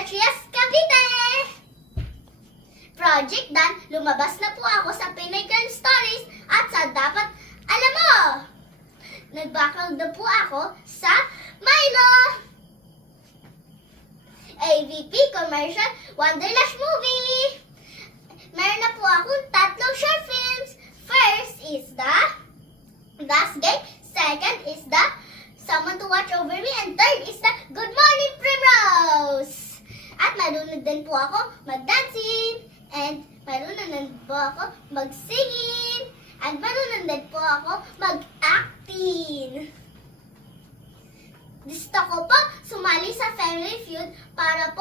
Trias Cavite! Project done, lumabas na po ako sa Pinoy Crime Stories at sa Dapat Alam Mo! Nag-background na po ako sa Milo! AVP Commercial Wonderlash Movie! Meron na po akong 3 short films. First is the Last Game. Second is the Someone to Watch Over Me. And third is the Good Morning Primrose. At marunong din po ako mag-dancing. And marunong din po ako mag-singing. At marunong din po ako mag-acting. Gusto ko po sumali sa Family Feud para po